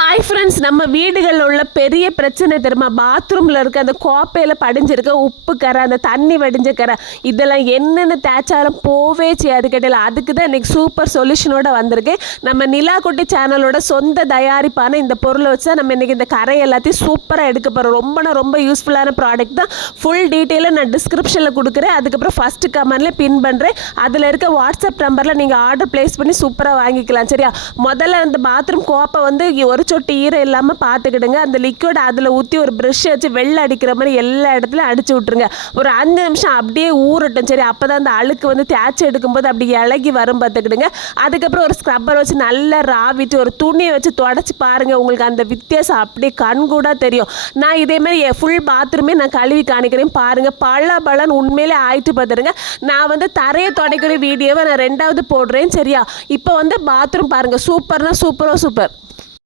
Hi friends, நம்ம வீடுகளில் உள்ள பெரிய பிரச்சனை தெரியுமா? பாத்ரூமில் இருக்க அந்த கோப்பையில் படிஞ்சிருக்க உப்பு கரை, அந்த தண்ணி வடிஞ்ச கரை, இதெல்லாம் என்னென்னு தேய்ச்சாலும் போவே செய்யாது கேட்டல. அதுக்கு தான் இன்றைக்கி சூப்பர் சொல்யூஷனோட வந்திருக்கேன். நம்ம நிலாக்குட்டி சேனலோட சொந்த தயாரிப்பான இந்த பொருளை வச்சா நம்ம இன்றைக்கி இந்த கரை எல்லாத்தையும் சூப்பராக எடுக்க போகிறோம். ரொம்ப யூஸ்ஃபுல்லான ப்ராடக்ட் தான். ஃபுல் டீட்டெயிலை நான் டிஸ்கிரிப்ஷனில் கொடுக்குறேன். அதுக்கப்புறம் ஃபஸ்ட்டு கமெண்ட்லேயே பின் பண்ணுறேன். அதில் இருக்க வாட்ஸ்அப் நம்பரில் நீங்கள் ஆர்டர் ப்ளேஸ் பண்ணி சூப்பராக வாங்கிக்கலாம். சரியா? முதல்ல அந்த பாத்ரூம் கோப்பை வந்து ஒரு சொட்டு ஈரம் இல்லாமல் பார்த்துக்கிடுங்க. அந்த லிக்விட் அதில் ஊற்றி ஒரு ப்ரஷ் வச்சு வெள்ளை அடிக்கிற மாதிரி எல்லா இடத்துலையும் அடிச்சு விட்ருங்க. ஒரு 5 நிமிஷம் அப்படியே ஊறட்டும். சரி, அப்போ தான் அந்த அழுக்கு வந்து தேய்ச்சி எடுக்கும்போது அப்படி இலகி வரும் பார்த்துக்கிடுங்க. அதுக்கப்புறம் ஒரு ஸ்க்ரப்பர் வச்சு நல்லா ராவிட்டு ஒரு துணியை வச்சு தொடச்சி பாருங்கள். உங்களுக்கு அந்த வித்தியாசம் அப்படியே கண்கூடாக தெரியும். நான் இதேமாதிரி ஃபுல் பாத்ரூமே நான் கழுவி காணிக்கிறேன் பாருங்கள். பலன்னு உண்மையிலே ஆயிட்டு பார்த்துருங்க. நான் வந்து தரையை துடைக்கிற வீடியோவை நான் 2வது போடுறேன். சரியா? இப்போ வந்து பாத்ரூம் பாருங்கள். சூப்பர்னா சூப்பர்.